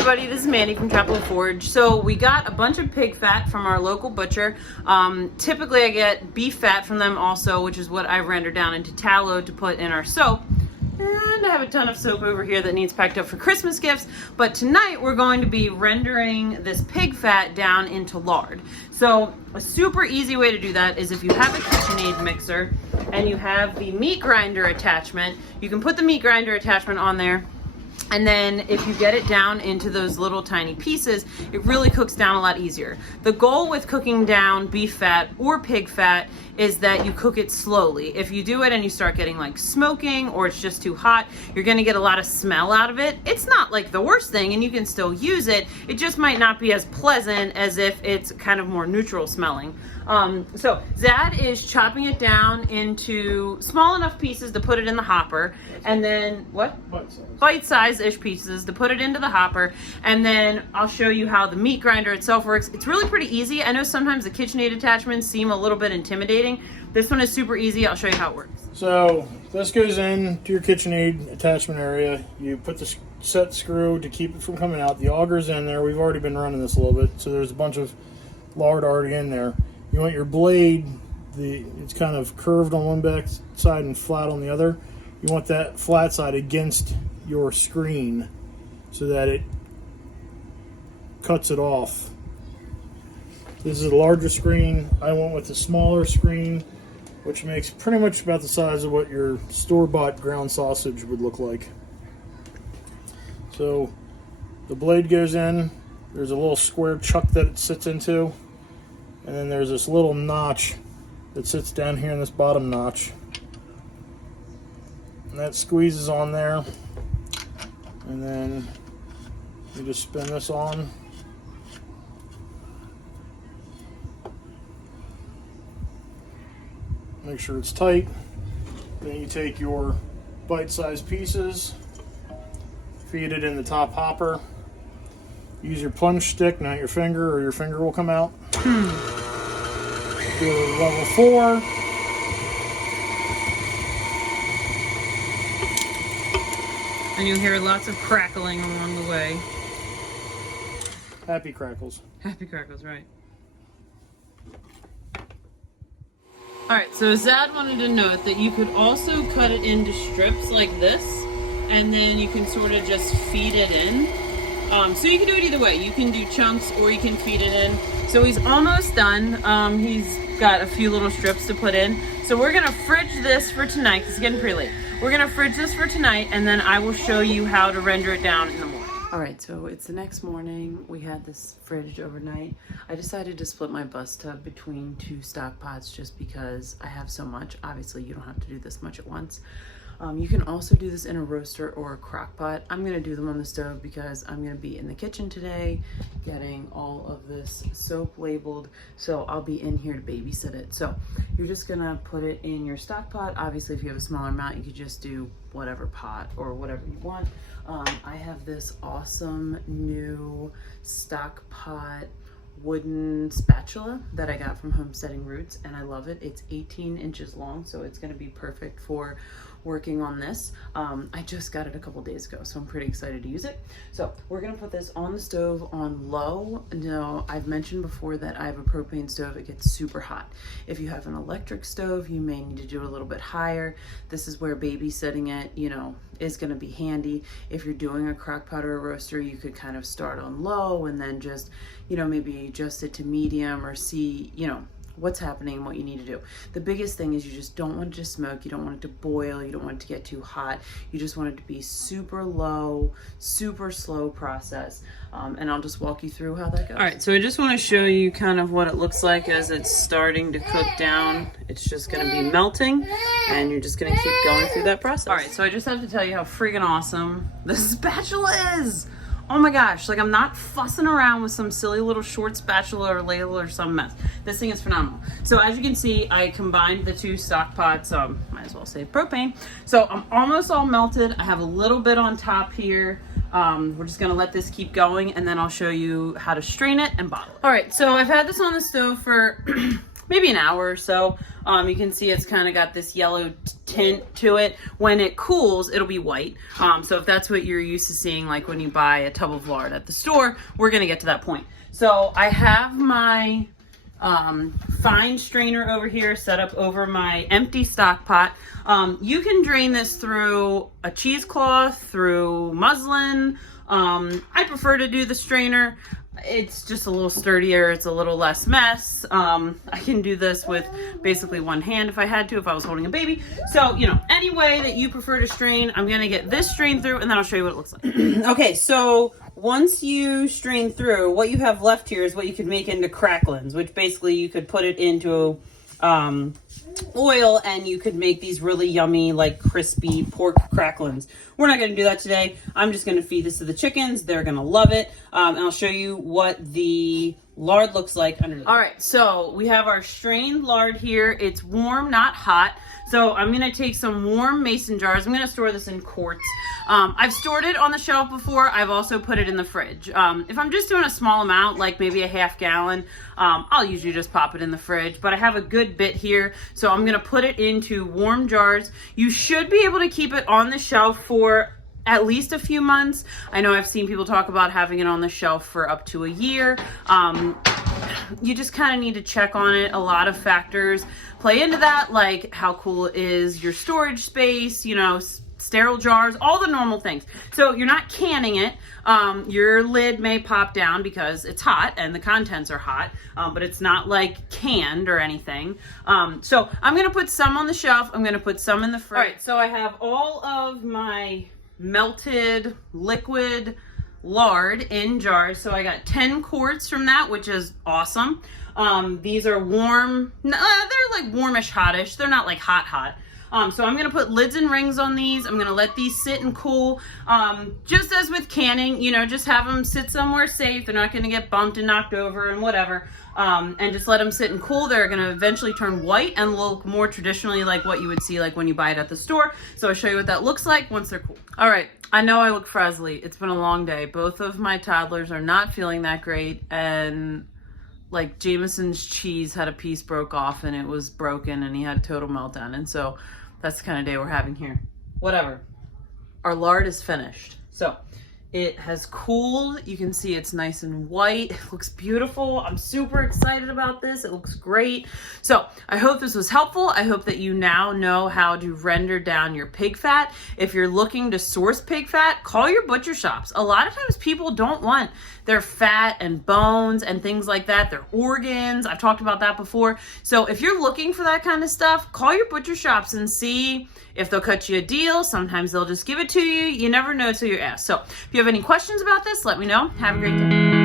everybody, this is Mandy from Tropical Forge. So we got a bunch of pig fat from our local butcher. Typically I get beef fat from them also, which is what I render down into tallow to put in our soap. And I have a ton of soap over here that needs packed up for Christmas gifts. But tonight we're going to be rendering this pig fat down into lard. So a super easy way to do that is if you have a KitchenAid mixer and you have the meat grinder attachment, you can put the meat grinder attachment on there. And then if you get it down into those little tiny pieces, it really cooks down a lot easier. The goal with cooking down beef fat or pig fat is that you cook it slowly. If you do it and you start getting like smoking or it's just too hot, you're gonna get a lot of smell out of it. It's not like the worst thing and you can still use it. It just might not be as pleasant as if it's kind of more neutral smelling. So Zad is chopping it down into small enough pieces to put it in the hopper, and then what? Bite-size-ish pieces to put it into the hopper, and then I'll show you how the meat grinder itself works. It's really pretty easy. I know sometimes the KitchenAid attachments seem a little bit intimidating. This one is super easy. I'll show you how it works. So this goes into your KitchenAid attachment area. You put the set screw to keep it from coming out. The auger's in there. We've already been running this a little bit, so there's a bunch of lard already in there. You want your blade, it's kind of curved on one back side and flat on the other. You want that flat side against your screen so that it cuts it off. This is a larger screen. I went with the smaller screen, which makes pretty much about the size of what your store-bought ground sausage would look like. So the blade goes in. There's a little square chuck that it sits into. And then there's this little notch that sits down here in this bottom notch. And that squeezes on there. And then you just spin this on. Make sure it's tight. Then you take your bite-sized pieces, feed it in the top hopper. Use your plunge stick, not your finger, or your finger will come out. Do level 4. And you'll hear lots of crackling along the way. Happy crackles. Happy crackles, right. Alright, so Zad wanted to note that you could also cut it into strips like this, and then you can sort of just feed it in. So you can do it either way. You can do chunks or you can feed it in. So he's almost done. He's got a few little strips to put in. So we're gonna fridge this for tonight, because it's getting pretty late. We're gonna fridge this for tonight, and then I will show you how to render it down in the morning. All right, so it's the next morning. We had this fridged overnight. I decided to split my bus tub between 2 stock pots just because I have so much. Obviously, you don't have to do this much at once. You can also do this in a roaster or a crock pot. I'm gonna do them on the stove because I'm gonna be in the kitchen today getting all of this soap labeled. So I'll be in here to babysit it. So you're just gonna put it in your stock pot. Obviously, if you have a smaller amount, you could just do whatever pot or whatever you want. I have this awesome new stock pot wooden spatula that I got from Homesteading Roots, and I love it. It's 18 inches long, so it's gonna be perfect for working on this. I just got it a couple days ago, so I'm pretty excited to use it. So we're gonna put this on the stove on low. Now, I've mentioned before that I have a propane stove. It gets super hot. If you have an electric stove, you may need to do it a little bit higher. This is where babysitting it, is gonna be handy. If you're doing a crock pot or a roaster, you could kind of start on low and then just, maybe adjust it to medium or see, what's happening and what you need to do. The biggest thing is you just don't want it to smoke, you don't want it to boil, you don't want it to get too hot. You just want it to be super low, super slow process. And I'll just walk you through how that goes. All right, so I just want to show you kind of what it looks like as it's starting to cook down. It's just going to be melting, and you're just going to keep going through that process. All right, so I just have to tell you how freaking awesome the spatula is. Oh my gosh, like I'm not fussing around with some silly little short spatula or ladle or some mess. This thing is phenomenal. So as you can see, I combined the 2 stock pots, might as well say propane. So I'm almost all melted. I have a little bit on top here. We're just gonna let this keep going, and then I'll show you how to strain it and bottle it. All right, so I've had this on the stove for maybe an hour or so. You can see it's kind of got this yellow tint to it. When it cools, it'll be white. So if that's what you're used to seeing, like when you buy a tub of lard at the store, we're gonna get to that point. So I have my fine strainer over here set up over my empty stock pot. You can drain this through a cheesecloth, through muslin. I prefer to do the strainer. It's just a little sturdier, it's a little less mess. I can do this with basically one hand if I had to, if I was holding a baby. So, you know, any way that you prefer to strain, I'm gonna get this strained through and then I'll show you what it looks like. Okay, so once you strain through, what you have left here is what you could make into cracklins, which basically you could put it into oil and you could make these really yummy, like crispy pork cracklins. We're not going to do that today. I'm just going to feed this to the chickens. They're going to love it. And I'll show you what the lard looks like underneath. All right, so we have our strained lard here. It's warm, not hot. So I'm going to take some warm mason jars. I'm going to store this in quarts. I've stored it on the shelf before. I've also put it in the fridge. If I'm just doing a small amount, like maybe a half gallon, I'll usually just pop it in the fridge. But I have a good bit here, so I'm going to put it into warm jars. You should be able to keep it on the shelf for at least a few months. I know I've seen people talk about having it on the shelf for up to a year. You just kind of need to check on it. A lot of factors play into that, like how cool is your storage space, you know, sterile jars, all the normal things. So you're not canning it. Your lid may pop down because it's hot and the contents are hot, but it's not like canned or anything. So I'm going to put some on the shelf. I'm going to put some in the fridge. All right, so I have all of my melted liquid lard in jars. So I got 10 quarts from that, which is awesome. These are warm. They're like warmish, hotish. They're not like hot. So I'm going to put lids and rings on these. I'm going to let these sit and cool. Just as with canning, you know, just have them sit somewhere safe. They're not going to get bumped and knocked over and whatever. And just let them sit and cool. They're going to eventually turn white and look more traditionally like what you would see like when you buy it at the store. So I'll show you what that looks like once they're cool. All right. I know I look frazzly. It's been a long day. Both of my toddlers are not feeling that great. And like Jameson's cheese had a piece broke off and it was broken and he had a total meltdown. And so that's the kind of day we're having here. Whatever. Our lard is finished. So it has cooled. You can see it's nice and white. It looks beautiful. I'm super excited about this. It looks great. So I hope this was helpful. I hope that you now know how to render down your pig fat. If you're looking to source pig fat, call your butcher shops. A lot of times people don't want their fat and bones and things like that, their organs. I've talked about that before. So if you're looking for that kind of stuff, call your butcher shops and see if they'll cut you a deal. Sometimes they'll just give it to you. You never know till you ask. So if you have any questions about this, let me know. Have a great day.